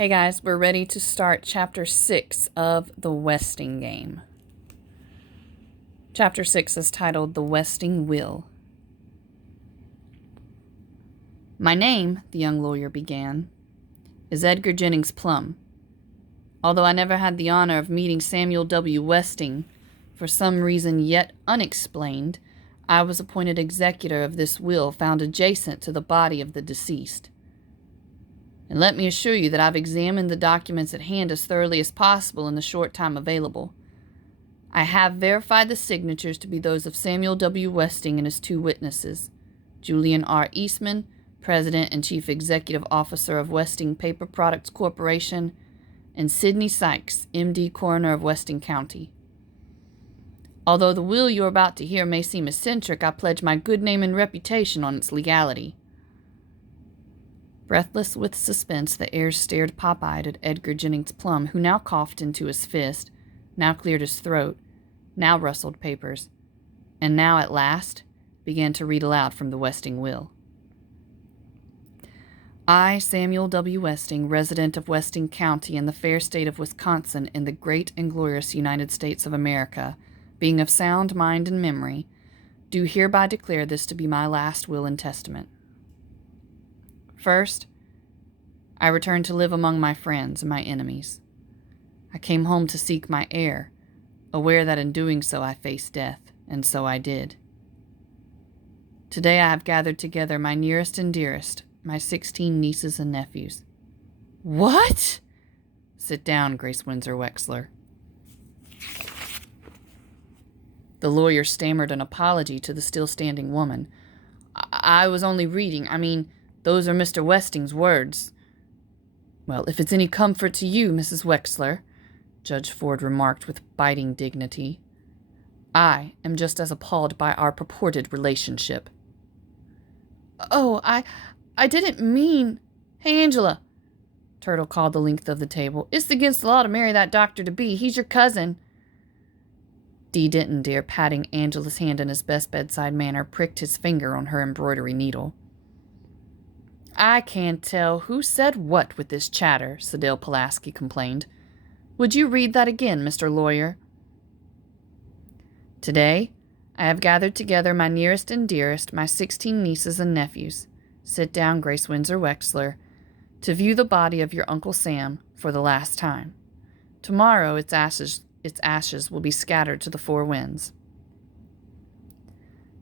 Hey guys, we're ready to start Chapter 6 of The Westing Game. Chapter 6 is titled The Westing Will. My name, the young lawyer began, is Edgar Jennings Plum. Although I never had the honor of meeting Samuel W. Westing, for some reason yet unexplained, I was appointed executor of this will found adjacent to the body of the deceased. And let me assure you that I've examined the documents at hand as thoroughly as possible in the short time available. I have verified the signatures to be those of Samuel W. Westing and his two witnesses, Julian R. Eastman, President and Chief Executive Officer of Westing Paper Products Corporation, and Sidney Sykes, M.D. Coroner of Westing County. Although the will you're about to hear may seem eccentric, I pledge my good name and reputation on its legality. Breathless with suspense, the heirs stared pop-eyed at Edgar Jennings Plum, who now coughed into his fist, now cleared his throat, now rustled papers, and now, at last, began to read aloud from the Westing will. I, Samuel W. Westing, resident of Westing County in the fair state of Wisconsin in the great and glorious United States of America, being of sound mind and memory, do hereby declare this to be my last will and testament. First, I returned to live among my friends and my enemies. I came home to seek my heir, aware that in doing so I faced death, and so I did. Today I have gathered together my nearest and dearest, my 16 nieces and nephews. What? Sit down, Grace Windsor Wexler. The lawyer stammered an apology to the still-standing woman. I was only reading. Those are Mr. Westing's words. Well, if it's any comfort to you, Mrs. Wexler, Judge Ford remarked with biting dignity, I am just as appalled by our purported relationship. Oh, I didn't mean... Hey, Angela, Turtle called the length of the table. It's against the law to marry that doctor-to-be. He's your cousin. Dee Denton, dear, patting Angela's hand in his best bedside manner, pricked his finger on her embroidery needle. I can't tell who said what with this chatter, Sedale Pulaski complained. Would you read that again, Mr. Lawyer? Today, I have gathered together my nearest and dearest, my 16 nieces and nephews. Sit down, Grace Windsor Wexler, to view the body of your Uncle Sam for the last time. Tomorrow its ashes will be scattered to the four winds.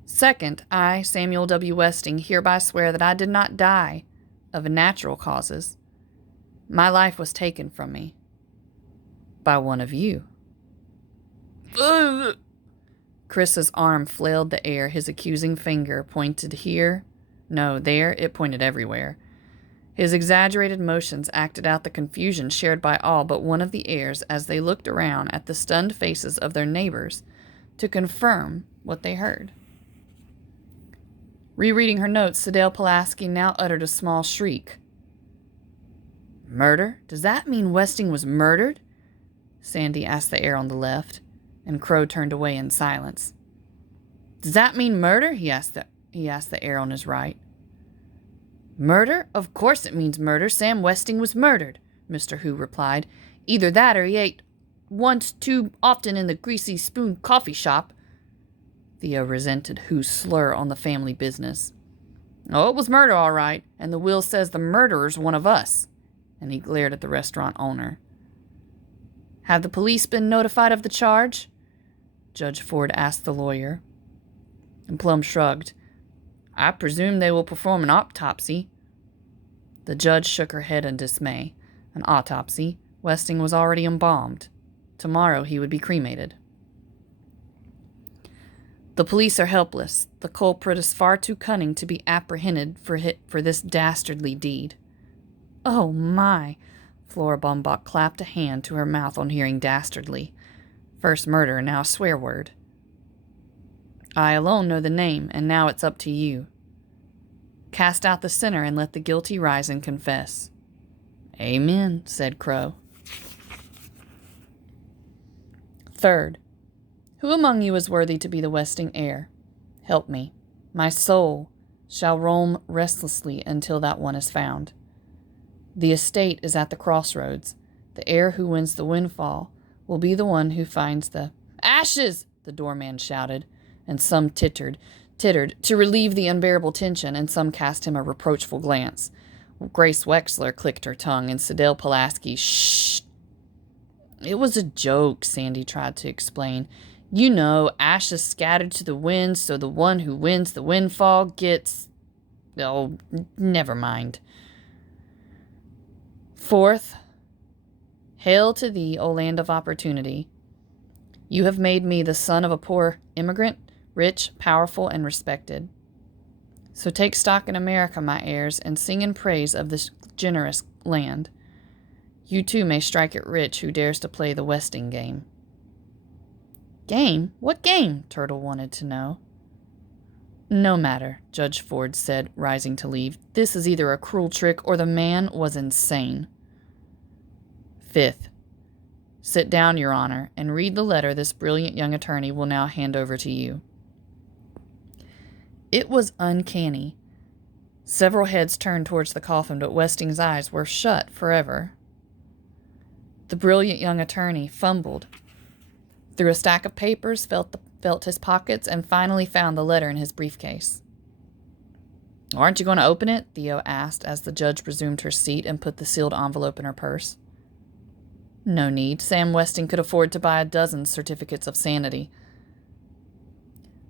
Second, I, Samuel W. Westing, hereby swear that I did not die of natural causes. My life was taken from me by one of you. Chris's arm flailed the air, his accusing finger pointed here. No, there, it pointed everywhere. His exaggerated motions acted out the confusion shared by all but one of the heirs as they looked around at the stunned faces of their neighbors to confirm what they heard. Rereading her notes, Sedale Pulaski now uttered a small shriek. Murder? Does that mean Westing was murdered? Sandy asked the heir on the left, and Crow turned away in silence. Does that mean murder? He asked the heir on his right. Murder? Of course it means murder. Sam Westing was murdered, Mr. Who replied. Either that or he ate once too often in the Greasy Spoon coffee shop. Theo resented Who's slur on the family business. Oh, it was murder, all right, and the will says the murderer's one of us. And he glared at the restaurant owner. Have the police been notified of the charge? Judge Ford asked the lawyer. And Plum shrugged. I presume they will perform an autopsy. The judge shook her head in dismay. An autopsy? Westing was already embalmed. Tomorrow he would be cremated. The police are helpless. The culprit is far too cunning to be apprehended for this dastardly deed. Oh, my! Flora Baumbach clapped a hand to her mouth on hearing dastardly. First murder, now a swear word. I alone know the name, and now it's up to you. Cast out the sinner and let the guilty rise and confess. Amen, said Crow. Third, who among you is worthy to be the Westing heir? Help me. My soul shall roam restlessly until that one is found. The estate is at the crossroads. The heir who wins the windfall will be the one who finds the ashes, the doorman shouted, and some tittered to relieve the unbearable tension, and some cast him a reproachful glance. Grace Wexler clicked her tongue, and Sidel Pulaski, shh. It was a joke, Sandy tried to explain. You know, ashes scattered to the wind, so the one who wins the windfall gets... Oh, never mind. Fourth, hail to thee, O land of opportunity. You have made me the son of a poor immigrant, rich, powerful, and respected. So take stock in America, my heirs, and sing in praise of this generous land. You too may strike it rich who dares to play the Westing game. Game? What game? Turtle wanted to know. No matter, Judge Ford said, rising to leave. This is either a cruel trick or the man was insane. Fifth, sit down, Your Honor, and read the letter this brilliant young attorney will now hand over to you. It was uncanny. Several heads turned towards the coffin, but Westing's eyes were shut forever. The brilliant young attorney fumbled through a stack of papers, felt his pockets, and finally found the letter in his briefcase. Aren't you going to open it? Theo asked as the judge resumed her seat and put the sealed envelope in her purse. No need. Sam Westing could afford to buy a dozen certificates of sanity.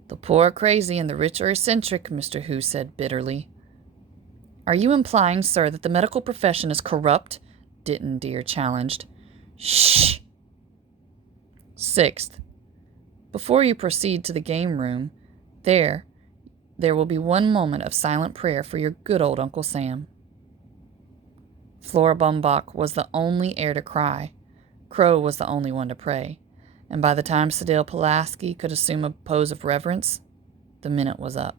The poor are crazy and the rich are eccentric, Mr. Hu said bitterly. Are you implying, sir, that the medical profession is corrupt? Ditton Deer challenged. Shh! Sixth, before you proceed to the game room, there will be one moment of silent prayer for your good old Uncle Sam. Flora Bumbach was the only heir to cry. Crow was the only one to pray. And by the time Sidel Pulaski could assume a pose of reverence, the minute was up.